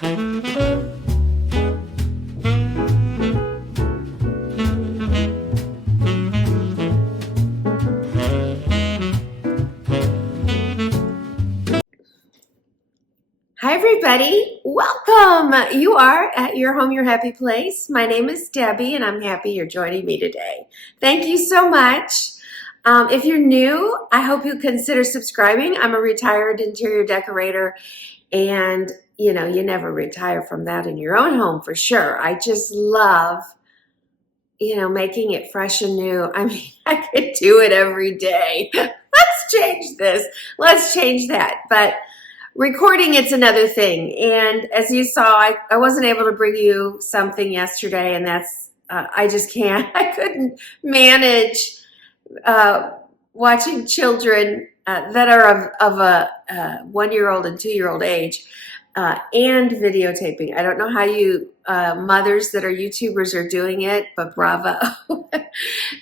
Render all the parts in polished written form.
Hi everybody, welcome. You are at your home, your happy place. My name is Debbie and I'm happy you're joining me today. Thank you so much. If you're new, I hope you consider subscribing. I'm a retired interior decorator and you know, you never retire from that in your own home for sure. I just love, you know, making it fresh and new. I mean, I could do it every day. Let's change this. Let's change that. But recording, it's another thing. And as you saw, I wasn't able to bring you something yesterday, and that's, I just can't. I couldn't manage watching children that are of a 1-year-old and 2-year-old age and videotaping. I don't know how you mothers that are YouTubers are doing it, but bravo.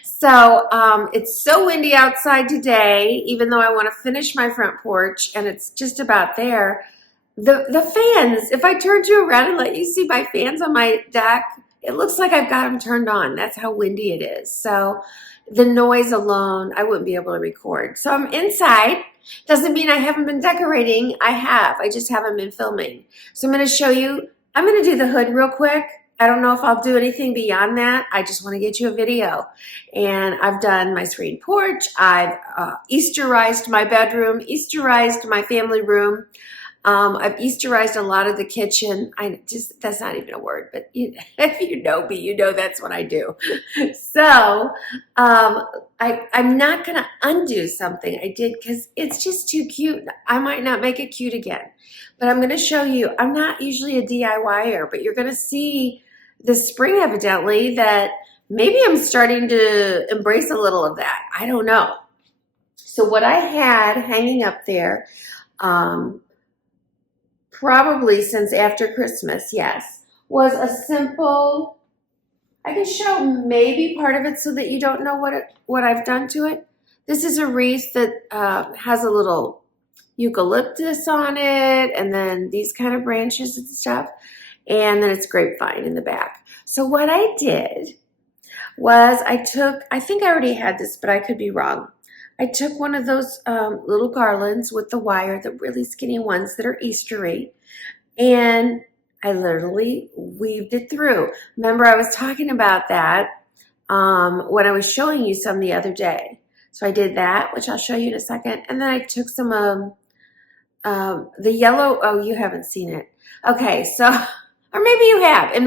So it's so windy outside today, even though I want to finish my front porch and it's just about there. The fans, if I turned you around and let you see my fans on my deck, it looks like I've got them turned on. That's how windy it is. So the noise alone, I wouldn't be able to record. So I'm inside. Doesn't mean I haven't been decorating. I have. I just haven't been filming. So I'm going to show you. I'm going to do the hood real quick. I don't know if I'll do anything beyond that. I just want to get you a video. And I've done my screen porch. I've Easterized my bedroom, Easterized my family room. I've Easterized a lot of the kitchen. That's not even a word, but if you know me, you know that's what I do. So I'm not going to undo something I did because it's just too cute. I might not make it cute again, but I'm going to show you. I'm not usually a DIYer, but you're going to see this spring evidently that maybe I'm starting to embrace a little of that. I don't know. So what I had hanging up there, probably since after Christmas, yes, was a simple, I can show maybe part of it so that you don't know what I've done to it. This is a wreath that has a little eucalyptus on it and then these kind of branches and stuff. And then it's grapevine in the back. So what I did was I think I already had this, but I could be wrong. I took one of those little garlands with the wire, the really skinny ones that are Eastery, and I literally weaved it through. Remember, I was talking about that when I was showing you some the other day. So I did that, which I'll show you in a second. And then I took some the yellow, oh, you haven't seen it. Okay, so, or maybe you have. In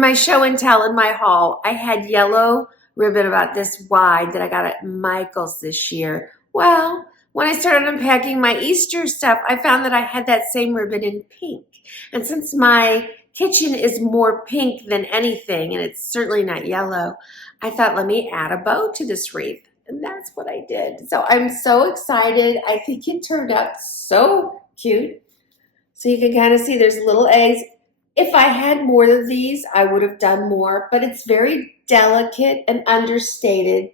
my show and tell in my haul, I had yellow ribbon about this wide that I got at Michael's this year. Well, when I started unpacking my Easter stuff, I found that I had that same ribbon in pink. And since my kitchen is more pink than anything, and it's certainly not yellow, I thought, let me add a bow to this wreath. And that's what I did. So I'm so excited. I think it turned out so cute. So you can kind of see there's little eggs. If I had more of these, I would have done more, but it's very delicate and understated.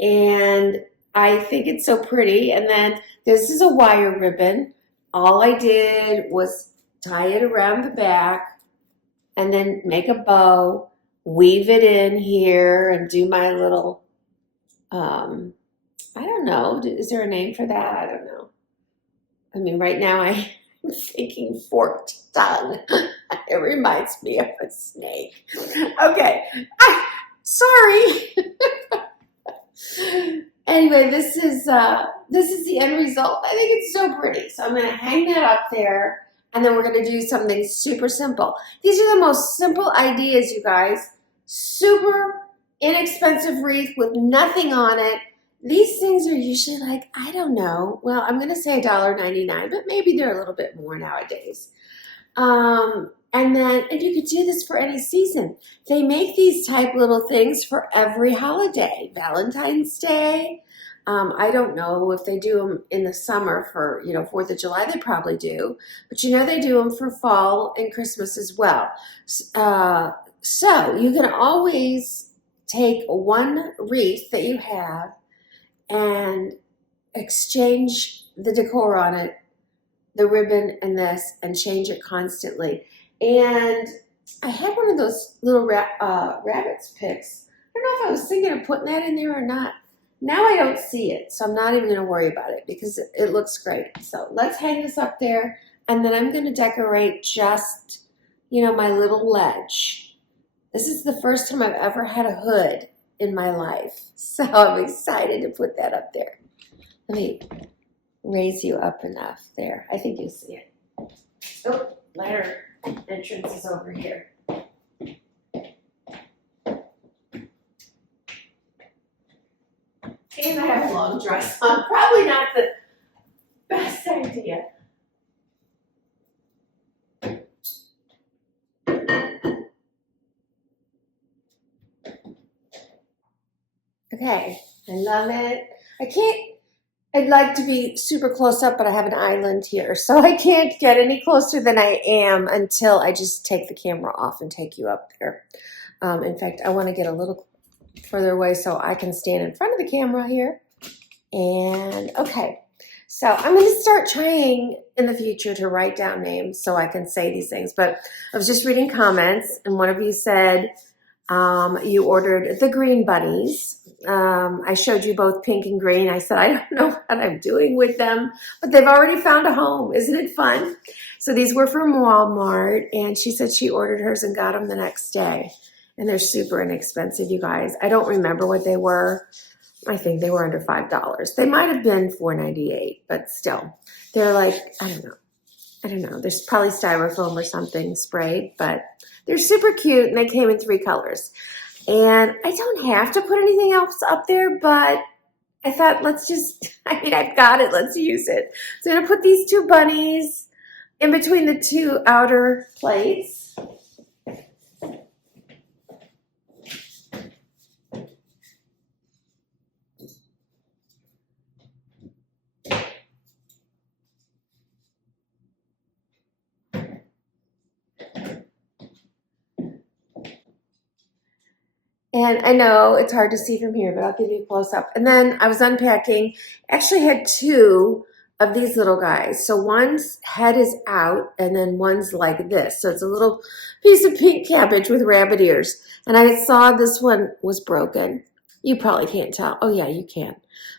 And I think it's so pretty. And then this is a wire ribbon. All I did was tie it around the back and then make a bow, weave it in here and do my little, I don't know. Is there a name for that? I don't know. I mean, right now I'm thinking forked tongue. It reminds me of a snake. Okay. Sorry. Anyway, this is the end result. I think it's so pretty. So I'm going to hang that up there, and then we're going to do something super simple. These are the most simple ideas, you guys. Super inexpensive wreath with nothing on it. These things are usually like, I don't know. Well, I'm going to say $1.99, but maybe they're a little bit more nowadays. And you could do this for any season. They make these type little things for every holiday. Valentine's Day. I don't know if they do them in the summer for, 4th of July. They probably do. But they do them for fall and Christmas as well. So you can always take one wreath that you have and exchange the decor on it the ribbon and this and change it constantly. And I had one of those little rabbit's picks. I don't know if I was thinking of putting that in there or not. Now I don't see it, so I'm not even going to worry about it because it looks great. So let's hang this up there, and then I'm going to decorate just, you know, my little ledge. This is the first time I've ever had a hood in my life, so I'm excited to put that up there. Let me raise you up enough there. I think you see it. Oh, ladder entrance is over here. And I have a long dress on. Probably not the best idea. Okay, I love it. I'd like to be super close up, but I have an island here, so I can't get any closer than I am until I just take the camera off and take you up there. In fact, I want to get a little further away so I can stand in front of the camera here. And okay, so I'm going to start trying in the future to write down names so I can say these things. But I was just reading comments, and one of you said you ordered the green bunnies. I showed you both pink and green. I said, I don't know what I'm doing with them, but they've already found a home. Isn't it fun? So these were from Walmart, and she said she ordered hers and got them the next day. And they're super inexpensive, you guys. I don't remember what they were. I think they were under $5. They might have been $4.98, but still. They're like, I don't know. There's probably styrofoam or something sprayed, but they're super cute, and they came in 3 colors. And I don't have to put anything else up there, but I thought, I've got it. Let's use it. So I'm going to put these 2 bunnies in between the 2 outer plates. And I know it's hard to see from here, but I'll give you a close up. And then I was unpacking, actually had 2 of these little guys. So one's head is out and then one's like this. So it's a little piece of pink cabbage with rabbit ears. And I saw this one was broken. You probably can't tell. Oh yeah, you can.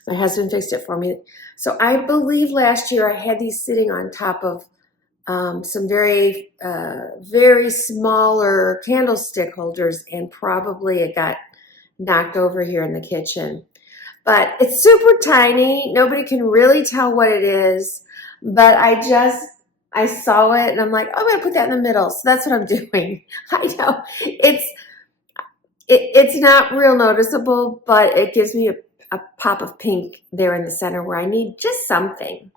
My husband fixed it for me. So I believe last year I had these sitting on top of some very, very smaller candlestick holders, and probably it got knocked over here in the kitchen. But it's super tiny. Nobody can really tell what it is. But I saw it, and I'm like, oh, I'm going to put that in the middle. So that's what I'm doing. I know. It's not real noticeable, but it gives me a pop of pink there in the center where I need just something.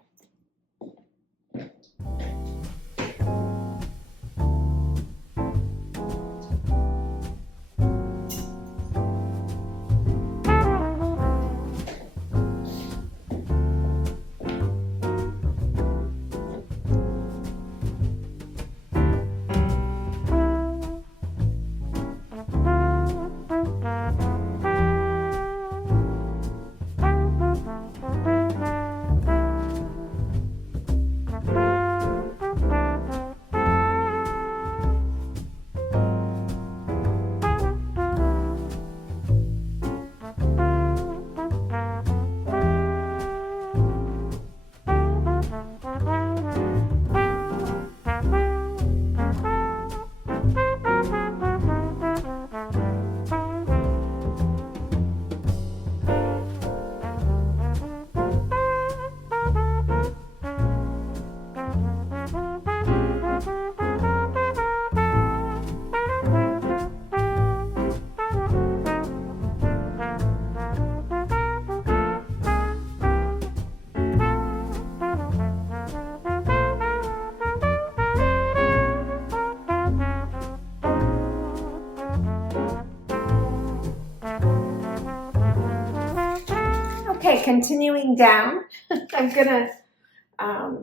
Okay, continuing down, I'm gonna,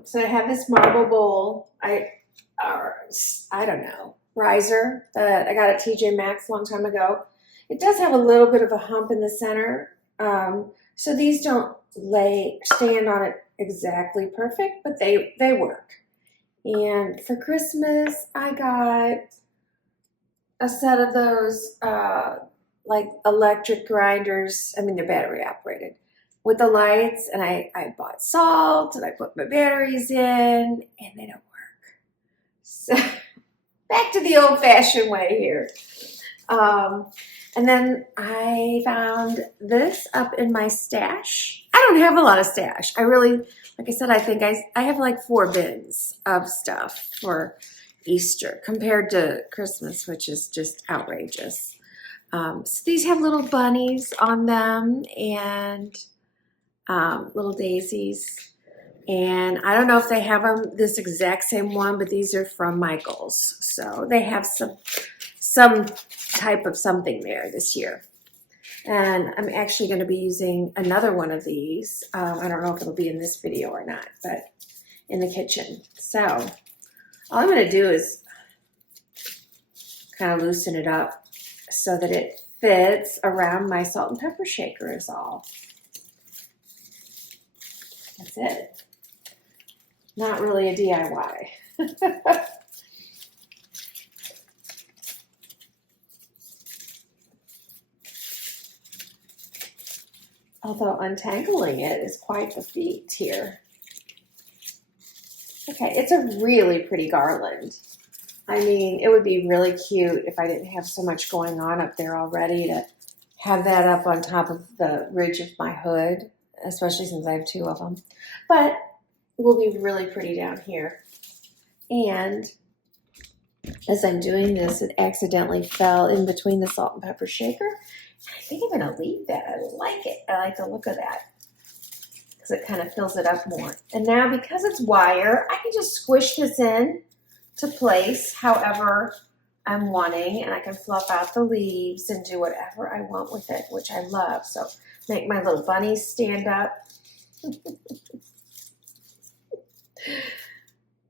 so I have this marble bowl, I don't know, riser that I got at TJ Maxx a long time ago. It does have a little bit of a hump in the center, so these don't stand on it exactly perfect, but they work. And for Christmas, I got a set of those like electric grinders. I mean, they're battery operated with the lights, and I bought salt and I put my batteries in, and they don't work. So back to the old-fashioned way here. And then I found this up in my stash. I don't have a lot of stash. I really, like I said, I think I have like 4 bins of stuff for Easter compared to Christmas, which is just outrageous. So these have little bunnies on them and little daisies. And I don't know if they have them this exact same one, but these are from Michael's. So they have some type of something there this year. And I'm actually going to be using another one of these. I don't know if it'll be in this video or not, but in the kitchen. So all I'm going to do is kind of loosen it up so that it fits around my salt and pepper shaker is all. That's it. Not really a DIY. Although untangling it is quite the feat here. Okay, it's a really pretty garland. I mean, it would be really cute if I didn't have so much going on up there already to have that up on top of the ridge of my hood, especially since I have 2 of them. But it will be really pretty down here. And as I'm doing this, it accidentally fell in between the salt and pepper shaker. I think I'm going to leave that. I like it. I like the look of that because it kind of fills it up more. And now because it's wire, I can just squish this in to place however I'm wanting, and I can fluff out the leaves and do whatever I want with it, which I love. So make my little bunnies stand up.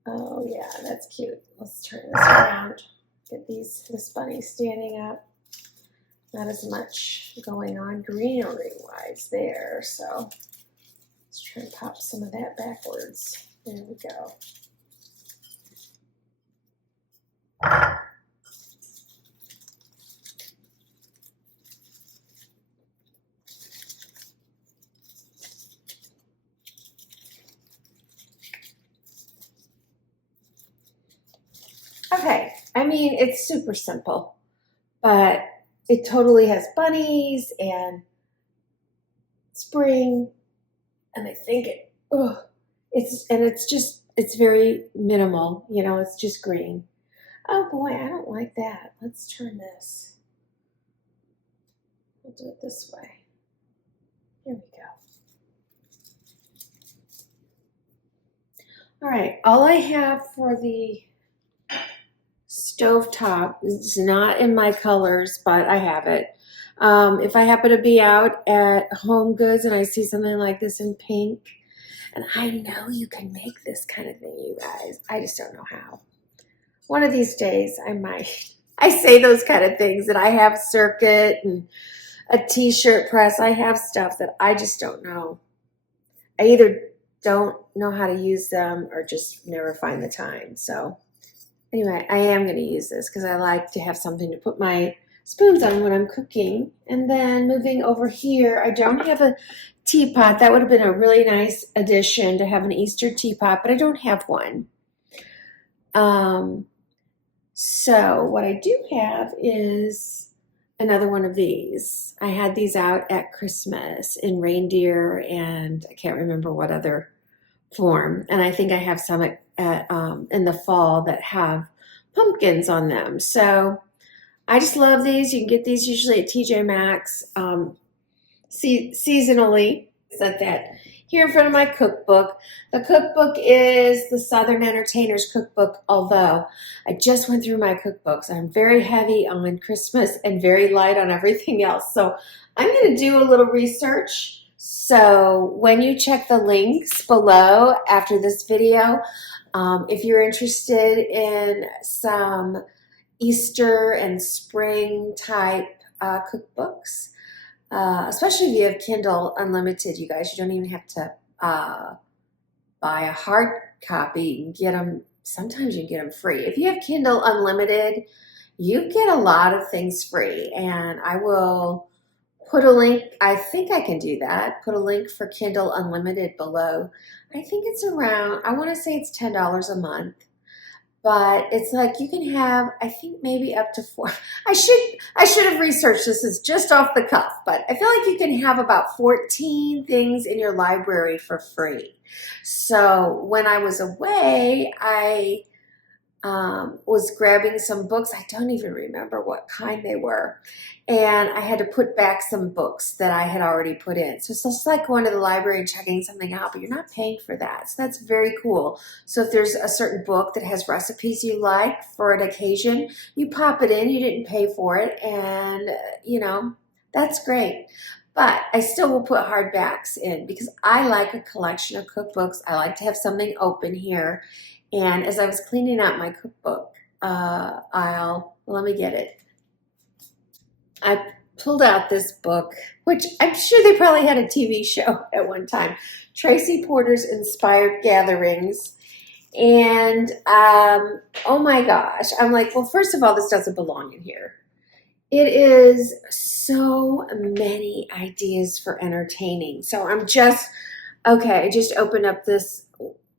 Oh yeah, that's cute. Let's turn this around. Get this bunny standing up. Not as much going on greenery-wise there, so let's try and pop some of that backwards. There we go. Okay, I mean, it's super simple, but it totally has bunnies and spring, and I think it's very minimal, you know, it's just green. Oh boy, I don't like that. Let's turn this. We'll do it this way. Here we go. All right, all I have for the stovetop is not in my colors, but I have it. If I happen to be out at Home Goods and I see something like this in pink, and I know you can make this kind of thing, you guys. I just don't know how. One of these days I might. I say those kind of things, that I have circuit and a t-shirt press. I have stuff that I just don't know. I either don't know how to use them or just never find the time. So anyway, I am going to use this because I like to have something to put my spoons on when I'm cooking. And then moving over here, I don't have a teapot. That would have been a really nice addition to have an Easter teapot, but I don't have one. So what I do have is another one of these. I had these out at Christmas in reindeer and I can't remember what other form. And I think I have some in the fall that have pumpkins on them. So I just love these. You can get these usually at TJ Maxx seasonally. Set that here in front of my cookbook. The cookbook is the Southern Entertainer's Cookbook, although I just went through my cookbooks. I'm very heavy on Christmas and very light on everything else. So I'm going to do a little research. So when you check the links below after this video, if you're interested in some Easter and spring type cookbooks, especially if you have Kindle Unlimited, you guys, you don't even have to buy a hard copy, you can get them, sometimes you can get them free. If you have Kindle Unlimited, you get a lot of things free, and I will put a link. I think I can do that. Put a link for Kindle Unlimited below. I think it's around, I want to say it's $10 a month, but it's like you can have, I think maybe up to 4. I should have researched this. Is just off the cuff, but I feel like you can have about 14 things in your library for free. So when I was away, I was grabbing some books. I don't even remember what kind they were. And I had to put back some books that I had already put in. So it's just like going to the library and checking something out, but you're not paying for that. So that's very cool. So if there's a certain book that has recipes you like for an occasion, you pop it in, you didn't pay for it, and you know, that's great. But I still will put hardbacks in because I like a collection of cookbooks. I like to have something open here. And as I was cleaning out my cookbook aisle, let me get it. I pulled out this book, which I'm sure they probably had a TV show at one time, Tracy Porter's Inspired Gatherings. And oh my gosh, I'm like, well, first of all, this doesn't belong in here. It is so many ideas for entertaining. So I'm just, okay, I just opened up this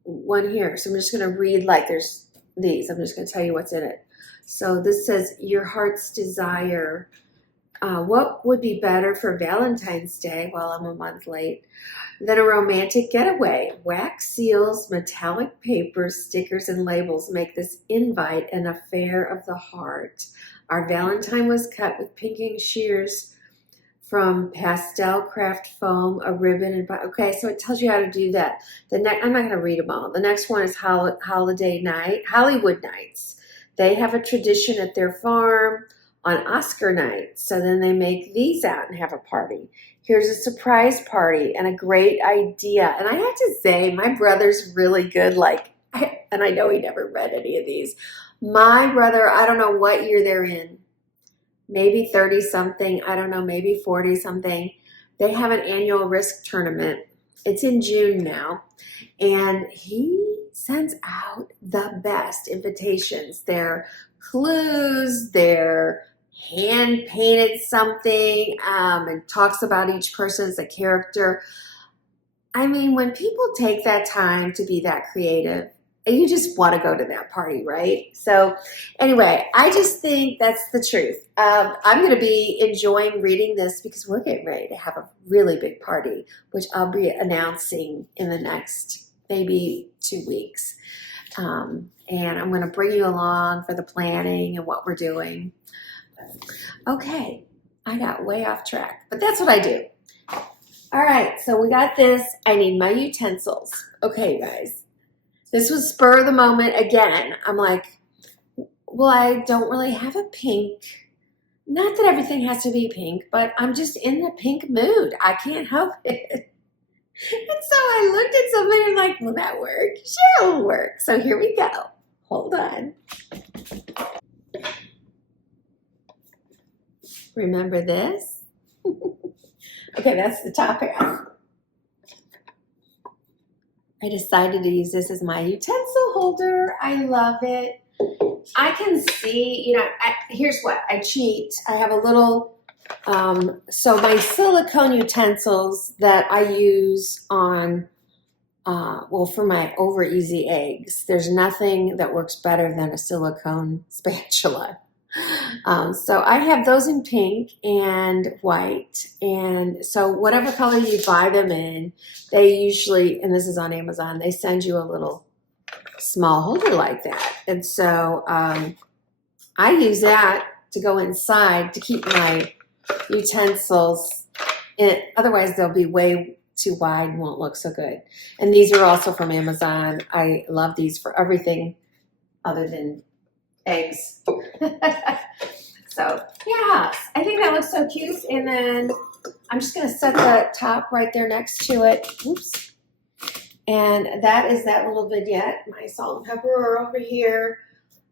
one here. So I'm just going to read, like there's these. I'm just going to tell you what's in it. So this says, your heart's desire. What would be better for Valentine's Day, while I'm a month late, than a romantic getaway? Wax seals, metallic paper, stickers, and labels make this invite an affair of the heart. Our Valentine was cut with pinking shears from pastel craft foam, a ribbon, and okay, so it tells you how to do that. I'm not going to read them all. The next one is Holiday Night, Hollywood Nights. They have a tradition at their farm on Oscar night, so then they make these out and have a party. Here's a surprise party and a great idea. And I have to say, my brother's really good, and I know he never read any of these. My brother, I don't know what year they're in, maybe 30 something, I don't know, maybe 40 something. They have an annual risk tournament. It's in June now, and he sends out the best invitations. They're clues, they're hand painted something, and talks about each person as a character. I mean, when people take that time to be that creative, you just want to go to that party, right? So anyway, I just think that's the truth. I'm going to be enjoying reading this because we're getting ready to have a really big party, which I'll be announcing in the next maybe 2 weeks. And I'm going to bring you along for the planning and what we're doing. Okay, I got way off track, but that's what I do. All right, so we got this. I need my utensils. Okay, guys. This was spur of the moment again. I'm like, well, I don't really have a pink. Not that everything has to be pink, but I'm just in the pink mood. I can't help it. And so I looked at something and I'm like, will that work? Sure, it'll work. So here we go. Hold on. Remember this? Okay, that's the top half. I decided to use this as my utensil holder. I love it. I can see, you know, here's what, I cheat. I have a little, so my silicone utensils that I use on, well, for my over easy eggs, there's nothing that works better than a silicone spatula. So I have those in pink and white, and so whatever color you buy them in, they usually, and this is on Amazon, they send you a little small holder like that. And so I use that to go inside to keep my utensils in, otherwise they'll be way too wide and won't look so good. And these are also from Amazon. I love these for everything other than eggs. So yeah, I think that looks so cute. And then I'm just going to set the top right there next to it. Oops. And that is that little vignette. My salt and pepper are over here.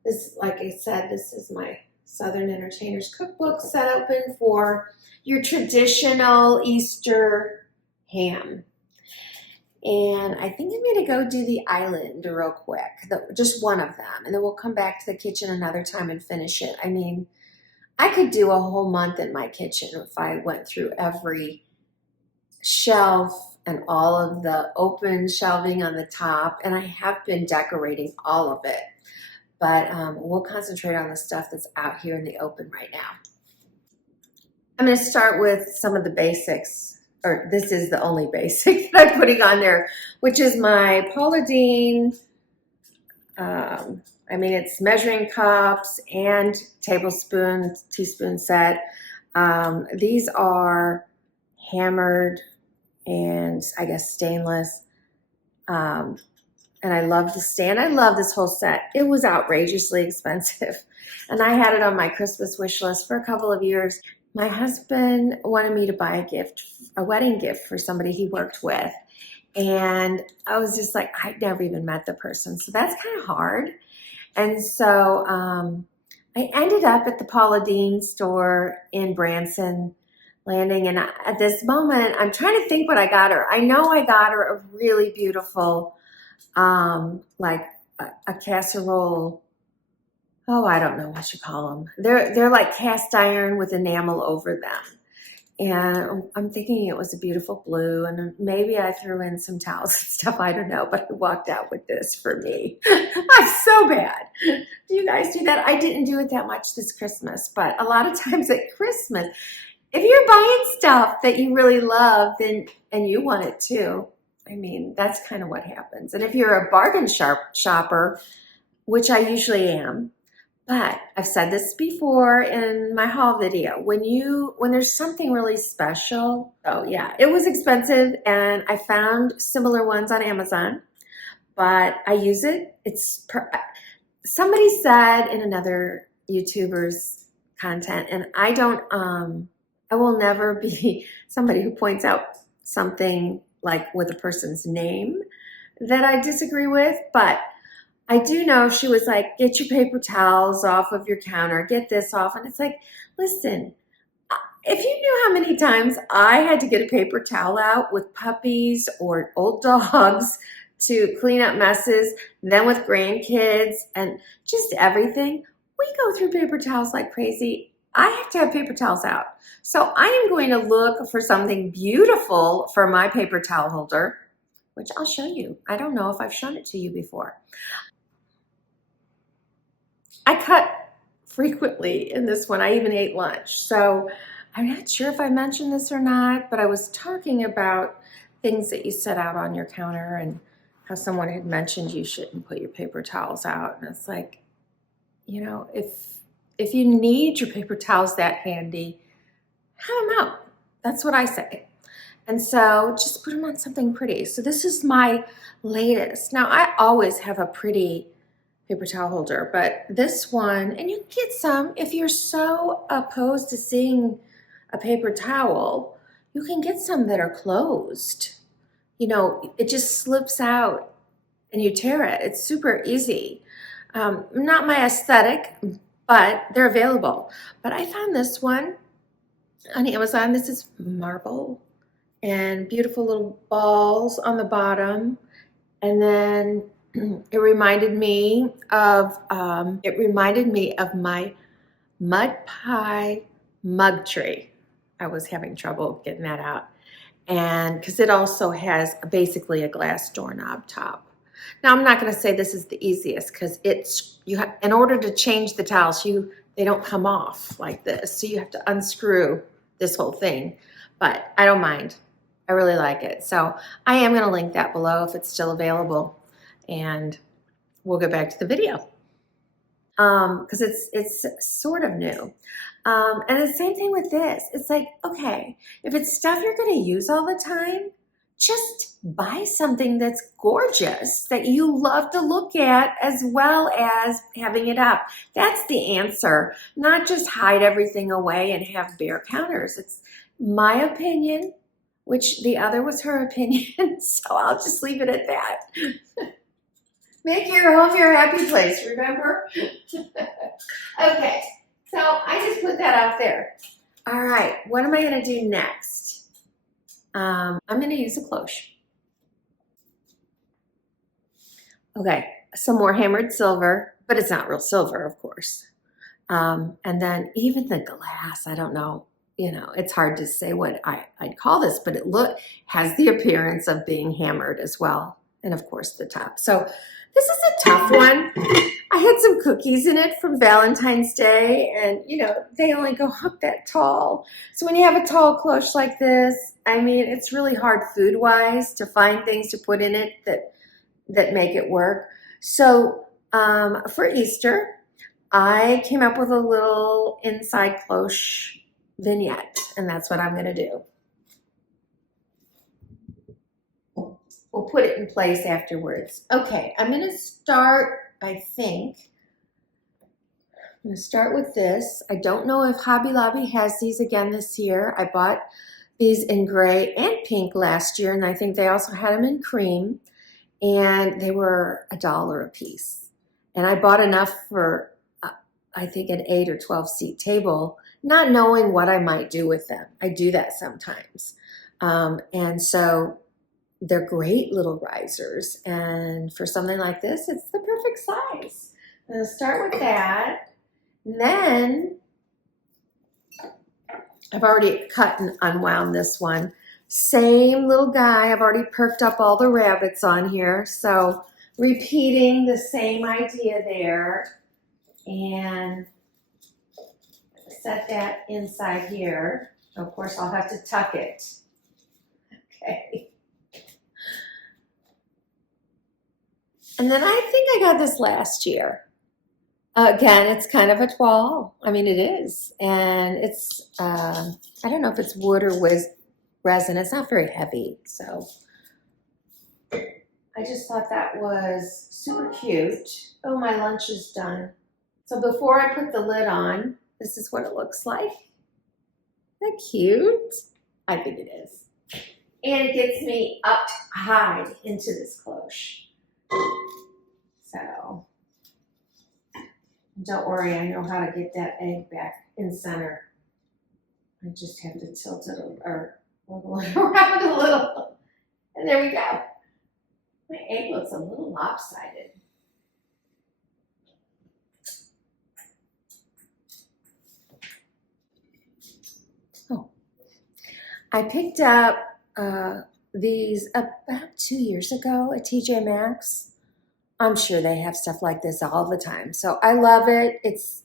This, like I said, this is my Southern Entertainers Cookbook set open for your traditional Easter ham. And I think I'm gonna go do the island real quick, just one of them, and then we'll come back to the kitchen another time and finish it. I mean, I could do a whole month in my kitchen if I went through every shelf and all of the open shelving on the top, and I have been decorating all of it. But we'll concentrate on the stuff that's out here in the open right now. I'm going to start with some of the basics, or this is the only basic that I'm putting on there, which is my Paula Deen, I mean, it's measuring cups and tablespoon, teaspoon set. These are hammered and I guess stainless. And I love the stand. I love this whole set. It was outrageously expensive. And I had it on my Christmas wish list for a couple of years. My husband wanted me to buy a gift, a wedding gift for somebody he worked with. And I was just like, I'd never even met the person. So that's kind of hard. And so I ended up at the Paula Deen store in Branson Landing. And at this moment, I'm trying to think what I got her. I know I got her a really beautiful, like a casserole. Oh, I don't know what you call them. They're like cast iron with enamel over them. And I'm thinking it was a beautiful blue, and maybe I threw in some towels and stuff. I don't know, but I walked out with this for me. I'm so bad. Do you guys do that? I didn't do it that much this Christmas, but a lot of times at Christmas, if you're buying stuff that you really love, then and you want it too, I mean, that's kind of what happens. And if you're a bargain shopper, which I usually am, but I've said this before in my haul video, when there's something really special, oh yeah, it was expensive and I found similar ones on Amazon, but I use it. Somebody said in another YouTuber's content, and I will never be somebody who points out something like with a person's name that I disagree with, but I do know she was like, get your paper towels off of your counter, get this off. And it's like, listen, if you knew how many times I had to get a paper towel out with puppies or old dogs to clean up messes, then with grandkids and just everything, we go through paper towels like crazy. I have to have paper towels out. So I am going to look for something beautiful for my paper towel holder, which I'll show you. I don't know if I've shown it to you before. I cut frequently in this one. I even ate lunch. So I'm not sure if I mentioned this or not, but I was talking about things that you set out on your counter and how someone had mentioned you shouldn't put your paper towels out. And it's like, you know, if you need your paper towels that handy, have them out. That's what I say. And so just put them on something pretty. So this is my latest. Now I always have a pretty paper towel holder, but this one, and you can get some if you're so opposed to seeing a paper towel, you can get some that are closed. You know, it just slips out and you tear it. It's super easy. Not my aesthetic, but they're available. But I found this one on Amazon. This is marble and beautiful little balls on the bottom. And then it reminded me of my mud pie mug tray. I was having trouble getting that out. And because it also has basically a glass doorknob top. Now I'm not going to say this is the easiest because in order to change the towels, they don't come off like this. So you have to unscrew this whole thing, but I don't mind. I really like it. So I am going to link that below if it's still available. And we'll go back to the video because it's sort of new. And the same thing with this. It's like, okay, if it's stuff you're going to use all the time, just buy something that's gorgeous that you love to look at as well as having it up. That's the answer, not just hide everything away and have bare counters. It's my opinion, which the other was her opinion, so I'll just leave it at that. Make your home your happy place, remember? Okay, so I just put that out there. All right, what am I going to do next? I'm going to use a cloche. Okay, some more hammered silver, but it's not real silver, of course. And then even the glass, I don't know, you know, it's hard to say what I'd call this, but it has the appearance of being hammered as well. And of course the top. So this is a tough one. I had some cookies in it from Valentine's Day, and you know, they only go up that tall. So when you have a tall cloche like this, I mean, it's really hard food-wise to find things to put in it that make it work. So for Easter, I came up with a little inside cloche vignette, and that's what I'm going to do. We'll put it in place afterwards. Okay, I'm going to start, I think, I'm going to start with this. I don't know if Hobby Lobby has these again this year. I bought these in gray and pink last year, and I think they also had them in cream, and they were $1 a piece. And I bought enough for I think an 8 or 12 seat table, not knowing what I might do with them. I do that sometimes. And so they're great little risers. And for something like this, it's the perfect size. I'm gonna start with that. And then I've already cut and unwound this one. Same little guy. I've already perked up all the rabbits on here. So repeating the same idea there. And set that inside here. Of course, I'll have to tuck it. Okay. And then I think I got this last year. Again, it's kind of a toile. I mean, it is. And it's, I don't know if it's wood or resin. It's not very heavy. So I just thought that was super cute. Oh, my lunch is done. So before I put the lid on, this is what it looks like. Isn't that cute? I think it is. And it gets me up high into this cloche. So don't worry, I know how to get that egg back in center. I just have to tilt it or wiggle it around a little. And there we go. My egg looks a little lopsided. I picked up these about 2 years ago at TJ Maxx. I'm sure they have stuff like this all the time. So I love it. It's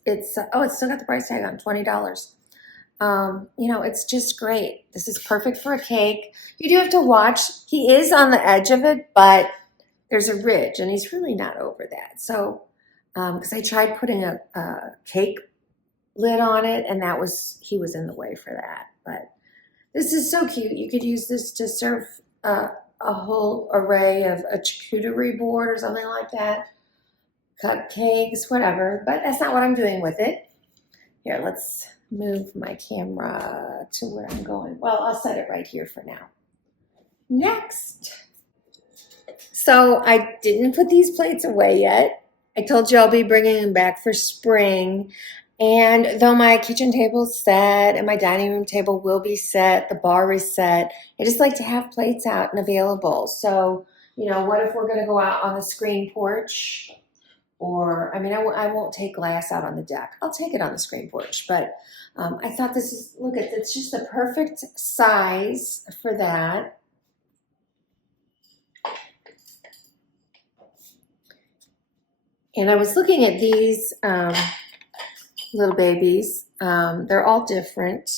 oh, it's still got the price tag on, $20. You know, it's just great. This is perfect for a cake. You do have to watch. He is on the edge of it, but there's a ridge, and he's really not over that. So, because I tried putting a cake lid on it, and he was in the way for that, but this is so cute. You could use this to serve a whole array of a charcuterie board or something like that. Cupcakes, whatever. But that's not what I'm doing with it. Here, let's move my camera to where I'm going. Well, I'll set it right here for now. Next. So I didn't put these plates away yet. I told you I'll be bringing them back for spring. And though my kitchen table is set and my dining room table will be set, the bar is set, I just like to have plates out and available. So, you know, what if we're going to go out on the screen porch? Or, I mean, I won't take glass out on the deck. I'll take it on the screen porch. But I thought this is, look at, it's just the perfect size for that. And I was looking at these little babies. They're all different.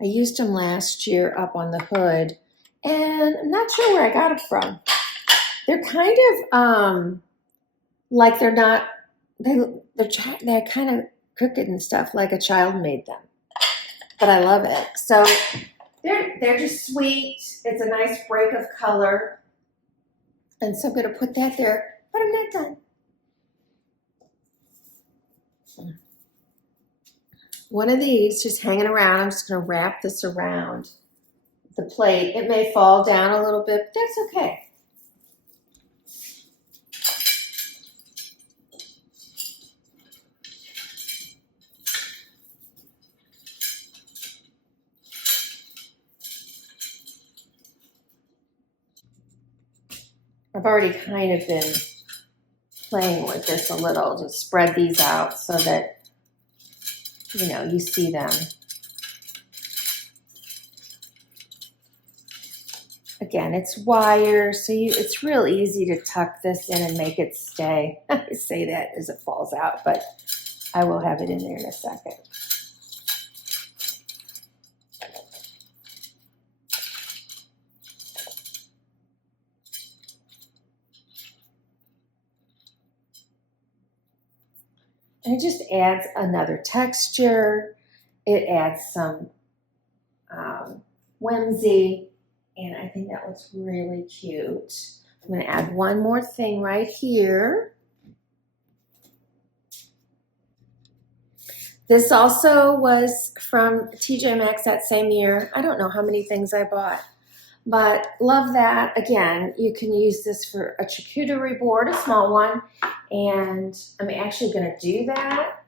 I used them last year up on the hood, and I'm not sure where I got it from. They're kind of like they're not, they're kind of crooked and stuff, like a child made them. But I love it. So they're just sweet. It's a nice break of color. And so I'm going to put that there, but I'm not done. One of these just hanging around. I'm just going to wrap this around the plate. It may fall down a little bit, but that's okay. I've already kind of been playing with this a little to spread these out so that, you know, you see them. Again, it's wire, so it's real easy to tuck this in and make it stay. I say that as it falls out, but I will have it in there in a second. And it just adds another texture. It adds some whimsy, and I think that looks really cute. I'm going to add one more thing right here. This also was from TJ Maxx that same year. I don't know how many things I bought, but love that. Again, you can use this for a charcuterie board, a small one, and I'm actually going to do that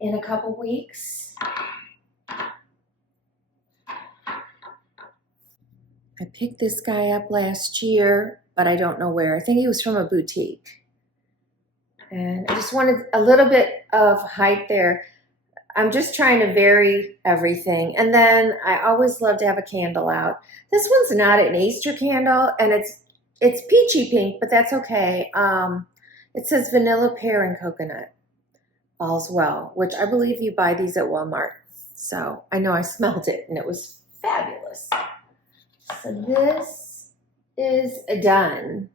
in a couple weeks. I picked this guy up last year, but I don't know where. I think he was from a boutique. And I just wanted a little bit of height there. I'm just trying to vary everything. And then I always love to have a candle out. This one's not an Easter candle, and it's peachy pink, but that's okay. It says vanilla, pear, and coconut. All's well, which I believe you buy these at Walmart. So I know I smelled it, and it was fabulous. So this is done.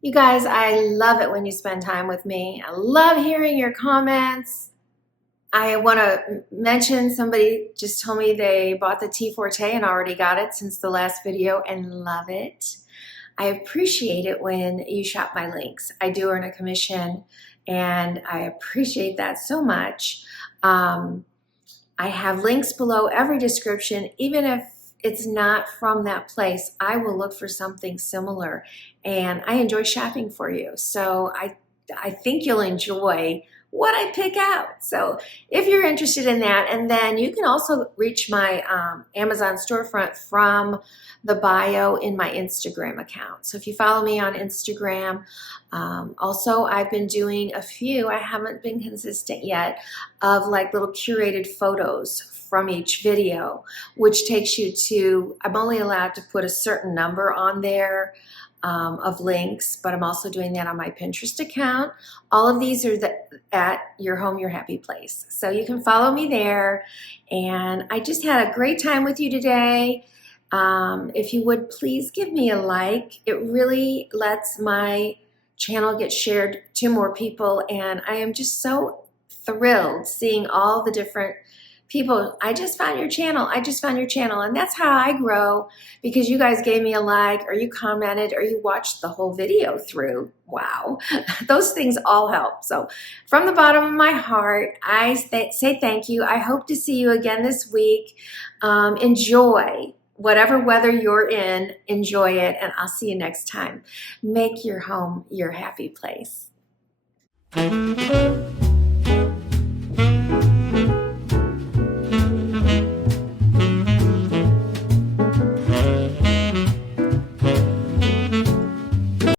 You guys, I love it when you spend time with me. I love hearing your comments. I want to mention somebody just told me they bought the Tea Forte and already got it since the last video and love it. I appreciate it when you shop my links. I do earn a commission and I appreciate that so much. I have links below every description. Even if it's not from that place, I will look for something similar, and I enjoy shopping for you. So I think you'll enjoy what I pick out. So if you're interested in that, and then you can also reach my Amazon storefront from the bio in my Instagram account. So if you follow me on Instagram, also I've been doing a few, I haven't been consistent yet, of like little curated photos from each video, which takes you to, I'm only allowed to put a certain number on there of links, but I'm also doing that on my Pinterest account. All of these are at Your Home, Your Happy Place. So you can follow me there. And I just had a great time with you today. If you would please give me a like. It really lets my channel get shared to more people. And I am just so thrilled seeing all the different people. I just found your channel. I just found your channel. And that's how I grow, because you guys gave me a like, or you commented, or you watched the whole video through. Wow. Those things all help. So from the bottom of my heart, I say thank you. I hope to see you again this week. Enjoy whatever weather you're in. Enjoy it. And I'll see you next time. Make your home your happy place.